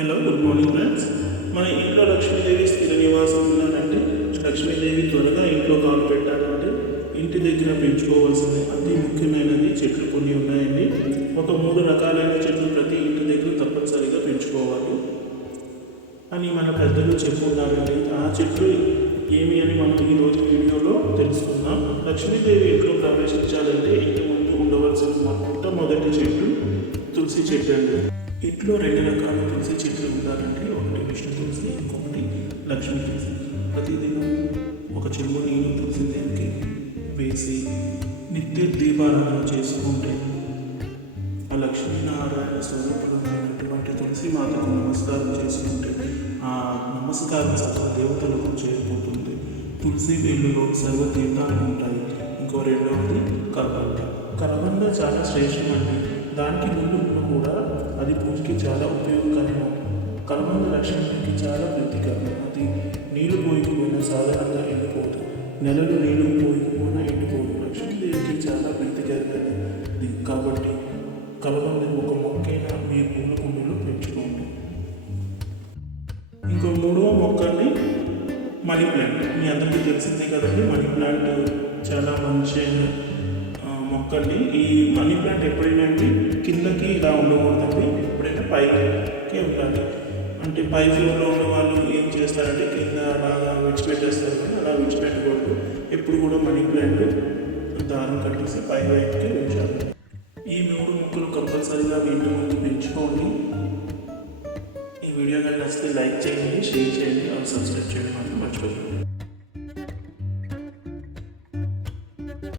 Hello good morning friends మన ఇంట్లో లక్ష్మీదేవి స్థిర నివాసం ఉండాలంటే లక్ష్మీదేవి త్వరగా ఇంట్లో కాలు పెట్టాలంటే ఇంటి దగ్గర పెంచుకోవాల్సిన అతి ముఖ్యమైనది చెట్లు కొన్ని ఉన్నాయండి. ఒక మూడు రకాలైన చెట్లు ప్రతి ఇంటి దగ్గర తప్పనిసరిగా పెంచుకోవాలి. అని మన పెద్దలు చెప్పుకున్నారండి ఆ చెట్లు ఏమి అని మనం ఈరోజు వీడియోలో తెలుసుకుందాం. లక్ష్మీదేవి ఇంట్లో ప్రవేశించాలంటే ఇంటి ముందు ఉండవలసిన మొట్టమొదటి చెట్లు తులసి చెట్టు అండి. ఇంట్లో రెండు రకాల తులసి చెట్లు ఉండాలంటే ఒకటి విష్ణు తులసి ఇంకొకటి లక్ష్మీ తులసి. ప్రతిదినం ఒక చెంబు నీళ్ళు తులసి దేనికి వేసి నిత్య దీపారాధన చేసుకుంటే ఆ లక్ష్మీనారాయణ స్వరూపమైనటువంటి తులసి మాతకు నమస్కారం చేసుకుంటే ఆ నమస్కారం సకల దేవతలకు చేరిపోతుంది. తులసి వేలులో సర్వ తీర్థాలు ఉంటాయి. ఇంకో రెండవది కలబంద. కలబంద చాలా శ్రేష్టమండి దానికి ముందు ఉన్న కూడా అది పూజకి చాలా ఉపయోగకరం కనుమంద లక్ష్మికి చాలా ప్రీతికరం అది నీళ్ళు పోయిపోయినా సాధారణంగా ఎండిపోదు. నెలలు నీళ్ళు పోయిపోయినా ఎండిపోదు. లక్ష్మీదేవికి చాలా ప్రీతికరమైనది కాబట్టి కలబంద ఒక మొక్కైనా మీ పూల కుండీలో పెంచుకోండి. ఇంకో మూడవ మొక్కని మనీ ప్లాంట్. మీ అందరికీ తెలిసిందే కదండి మనీ ప్లాంట్ చాలా మంచి ఆ, ఈ మనీ ప్లాంట్ ఎప్పుడైనా అండి కిందకి ఇలా ఉండకూడదండి? ఎప్పుడైతే పైకి ఉండాలి. అంటే పై ఫ్లోర్లో ఉన్న వాళ్ళు ఏం చేస్తారంటే కింద అలాగా విడిచిపెట్టేస్తారు కానీ అలా విడిచిపెట్టకూడదు. ఎప్పుడు కూడా మనీ ప్లాంట్ దారం కట్టేసి పై వైపుకి ఉంచాలి. ఈ మూడు ముక్కలు కంపల్సరీగా మీ ఇంటి ముందు పెంచుకోండి. ఈ వీడియో కానీ నచ్చితే లైక్ చేయండి షేర్ చేయండి సబ్స్క్రైబ్ చేయండి మాత్రం మర్చిపోకండి.